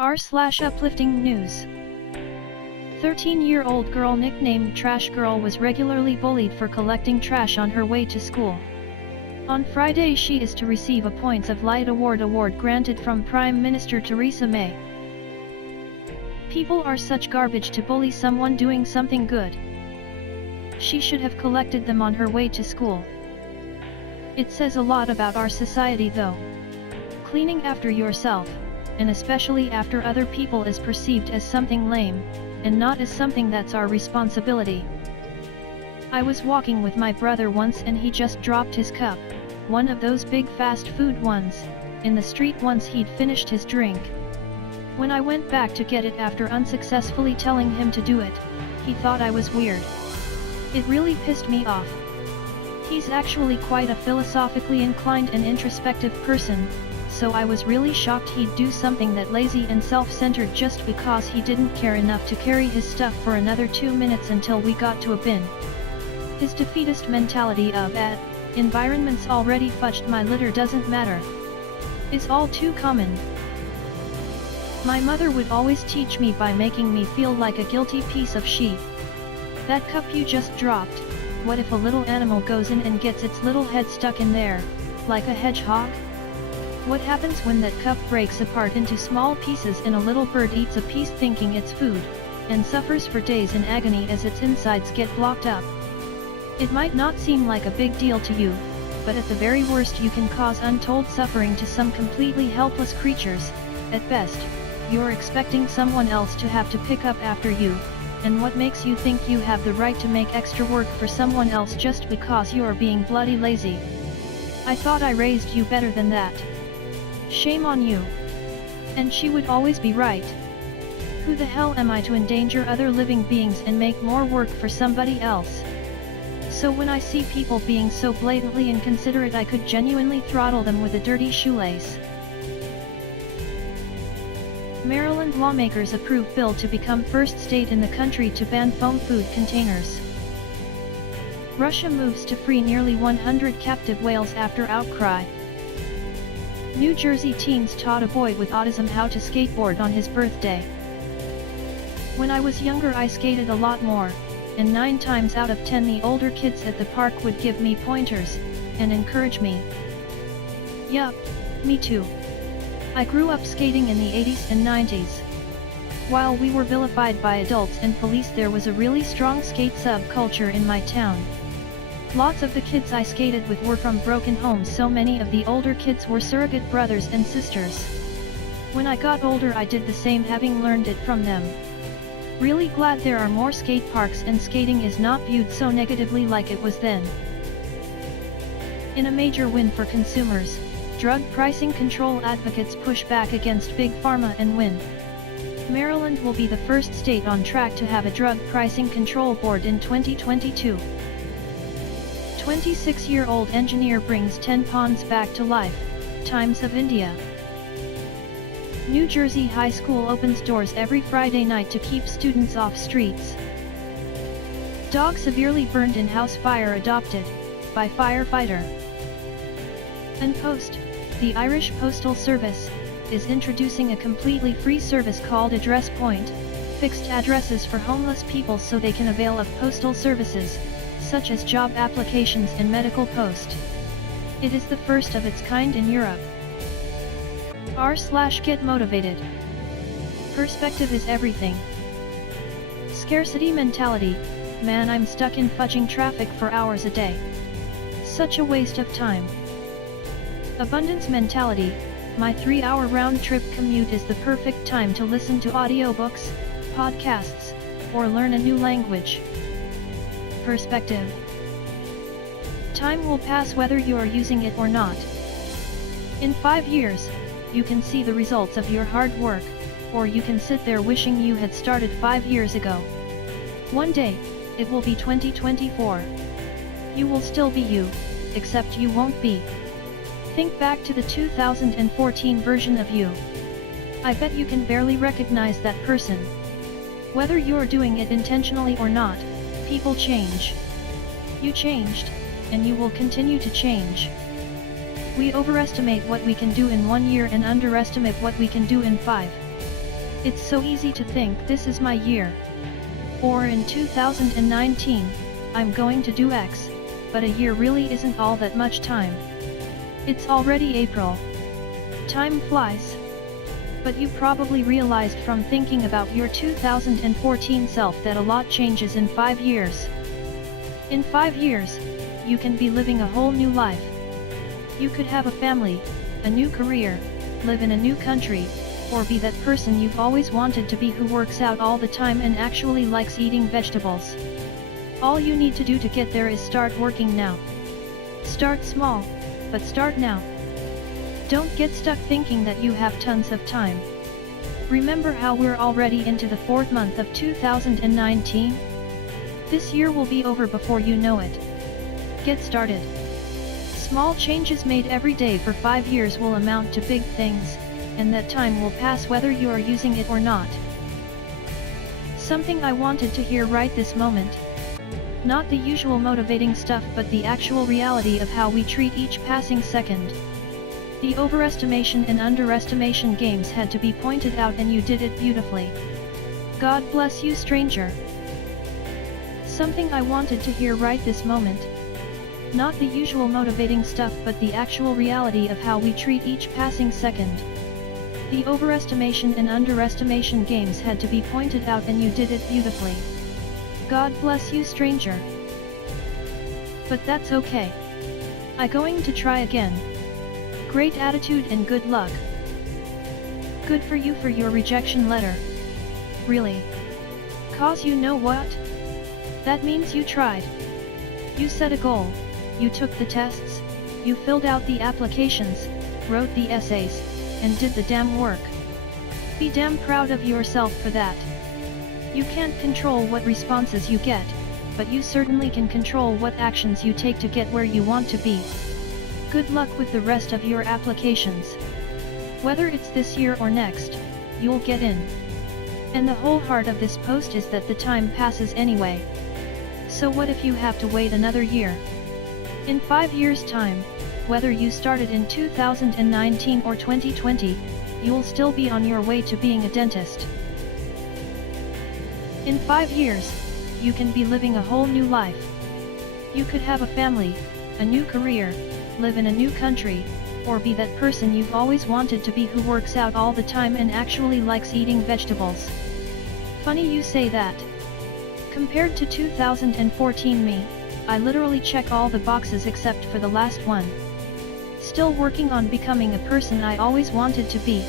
r/uplifting news. 13-year-old girl nicknamed Trash Girl was regularly bullied for collecting trash on her way to school. On Friday she is to receive a Points of Light award granted from Prime Minister Theresa May. People are such garbage to bully someone doing something good. She should have collected them on her way to school. It says a lot about our society though. Cleaning after yourself, and especially after other people, is perceived as something lame, and not as something that's our responsibility. I was walking with my brother once and he just dropped his cup, one of those big fast food ones, in the street once he'd finished his drink. When I went back to get it after unsuccessfully telling him to do it, he thought I was weird. It really pissed me off. He's actually quite a philosophically inclined and introspective person, so I was really shocked he'd do something that lazy and self-centered just because he didn't care enough to carry his stuff for another 2 minutes until we got to a bin. His defeatist mentality of environment's already fudged, my litter doesn't matter, is all too common. My mother would always teach me by making me feel like a guilty piece of shit. That cup you just dropped, what if a little animal goes in and gets its little head stuck in there, like a hedgehog? What happens when that cup breaks apart into small pieces and a little bird eats a piece thinking it's food, and suffers for days in agony as its insides get blocked up? It might not seem like a big deal to you, but at the very worst you can cause untold suffering to some completely helpless creatures. At best, you're expecting someone else to have to pick up after you, and what makes you think you have the right to make extra work for someone else just because you're being bloody lazy? I thought I raised you better than that. Shame on you. And she would always be right. Who the hell am I to endanger other living beings and make more work for somebody else? So when I see people being so blatantly inconsiderate, I could genuinely throttle them with a dirty shoelace. Maryland lawmakers approve bill to become first state in the country to ban foam food containers. Russia moves to free nearly 100 captive whales after outcry. New Jersey teens taught a boy with autism how to skateboard on his birthday. When I was younger I skated a lot more, and 9 times out of 10 the older kids at the park would give me pointers, and encourage me. Yup, me too. I grew up skating in the 80s and 90s. While we were vilified by adults and police, there was a really strong skate subculture in my town. Lots of the kids I skated with were from broken homes, so many of the older kids were surrogate brothers and sisters. When I got older I did the same, having learned it from them. Really glad there are more skate parks and skating is not viewed so negatively like it was then. In a major win for consumers, drug pricing control advocates push back against Big Pharma and win. Maryland will be the first state on track to have a drug pricing control board in 2022. 26-year-old engineer brings 10 ponds back to life. Times of India. New Jersey high school opens doors every Friday night to keep students off streets. Dog severely burned in house fire adopted by firefighter. And Post, the Irish Postal Service, is introducing a completely free service called Address Point, fixed addresses for homeless people so they can avail of postal services, such as job applications and medical post. It is the first of its kind in Europe. r/getmotivated. Perspective is everything. Scarcity mentality, man, I'm stuck in fudging traffic for hours a day. Such a waste of time. Abundance mentality, my 3-hour round-trip commute is the perfect time to listen to audiobooks, podcasts, or learn a new language. Perspective. Time will pass whether you are using it or not. In 5 years, you can see the results of your hard work, or you can sit there wishing you had started 5 years ago. One day, it will be 2024. You will still be you, except you won't be. Think back to the 2014 version of you. I bet you can barely recognize that person. Whether you're doing it intentionally or not, people change. You changed, and you will continue to change. We overestimate what we can do in 1 year and underestimate what we can do in 5. It's so easy to think this is my year. Or in 2019, I'm going to do X, but a year really isn't all that much time. It's already April. Time flies. But you probably realized from thinking about your 2014 self that a lot changes in 5 years. In 5 years, you can be living a whole new life. You could have a family, a new career, live in a new country, or be that person you've always wanted to be who works out all the time and actually likes eating vegetables. All you need to do to get there is start working now. Start small, but start now. Don't get stuck thinking that you have tons of time. Remember how we're already into the 4th month of 2019? This year will be over before you know it. Get started. Small changes made every day for 5 years will amount to big things, and that time will pass whether you are using it or not. Something I wanted to hear right this moment. Not the usual motivating stuff, but the actual reality of how we treat each passing second. The overestimation and underestimation games had to be pointed out, and you did it beautifully. God bless you, stranger. Something I wanted to hear right this moment. Not the usual motivating stuff, but the actual reality of how we treat each passing second. The overestimation and underestimation games had to be pointed out, and you did it beautifully. God bless you, stranger. But that's okay. I'm going to try again. Great attitude and good luck. Good for you for your rejection letter. Really? 'Cause you know what? That means you tried. You set a goal, you took the tests, you filled out the applications, wrote the essays, and did the damn work. Be damn proud of yourself for that. You can't control what responses you get, but you certainly can control what actions you take to get where you want to be. Good luck with the rest of your applications. Whether it's this year or next, you'll get in. And the whole heart of this post is that the time passes anyway. So what if you have to wait another year? In 5 years' time, whether you started in 2019 or 2020, you'll still be on your way to being a dentist. In 5 years, you can be living a whole new life. You could have a family, a new career, live in a new country, or be that person you've always wanted to be who works out all the time and actually likes eating vegetables. Funny you say that. Compared to 2014 me, I literally check all the boxes except for the last one. Still working on becoming a person I always wanted to be.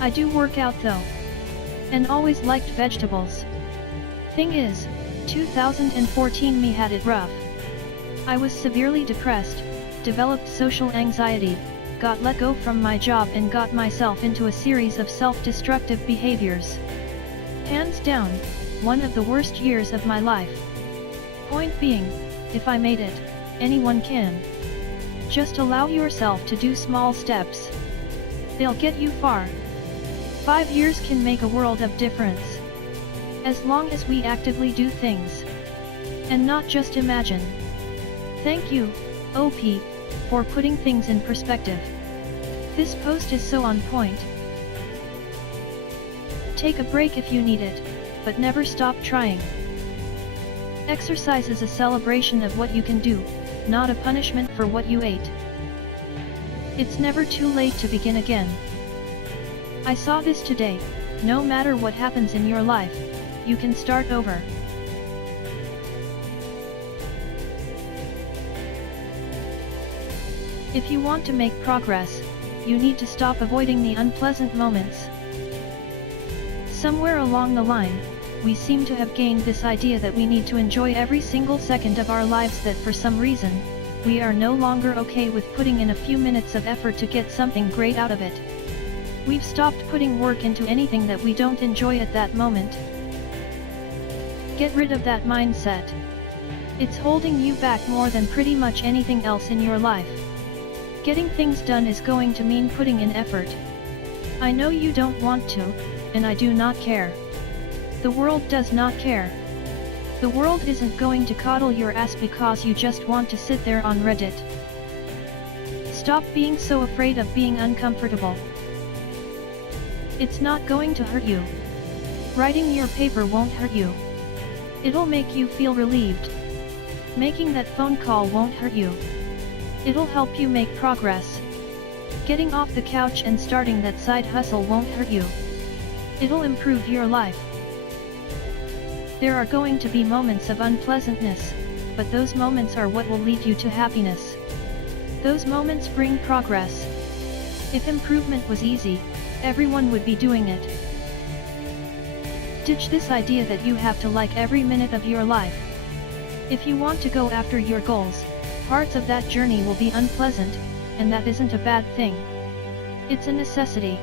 I do work out though. And always liked vegetables. Thing is, 2014 me had it rough. I was severely depressed, developed social anxiety, got let go from my job, and got myself into a series of self-destructive behaviors. Hands down, one of the worst years of my life. Point being, if I made it, anyone can. Just allow yourself to do small steps. They'll get you far. 5 years can make a world of difference. As long as we actively do things. And not just imagine. Thank you, OP, for putting things in perspective. This post is so on point. Take a break if you need it, but never stop trying. Exercise is a celebration of what you can do, not a punishment for what you ate. It's never too late to begin again. I saw this today. No matter what happens in your life, you can start over. If you want to make progress, you need to stop avoiding the unpleasant moments. Somewhere along the line, we seem to have gained this idea that we need to enjoy every single second of our lives, that for some reason, we are no longer okay with putting in a few minutes of effort to get something great out of it. We've stopped putting work into anything that we don't enjoy at that moment. Get rid of that mindset. It's holding you back more than pretty much anything else in your life. Getting things done is going to mean putting in effort. I know you don't want to, and I do not care. The world does not care. The world isn't going to coddle your ass because you just want to sit there on Reddit. Stop being so afraid of being uncomfortable. It's not going to hurt you. Writing your paper won't hurt you. It'll make you feel relieved. Making that phone call won't hurt you. It'll help you make progress. Getting off the couch and starting that side hustle won't hurt you. It'll improve your life. There are going to be moments of unpleasantness, but those moments are what will lead you to happiness. Those moments bring progress. If improvement was easy, everyone would be doing it. Ditch this idea that you have to like every minute of your life. If you want to go after your goals, parts of that journey will be unpleasant, and that isn't a bad thing. It's a necessity.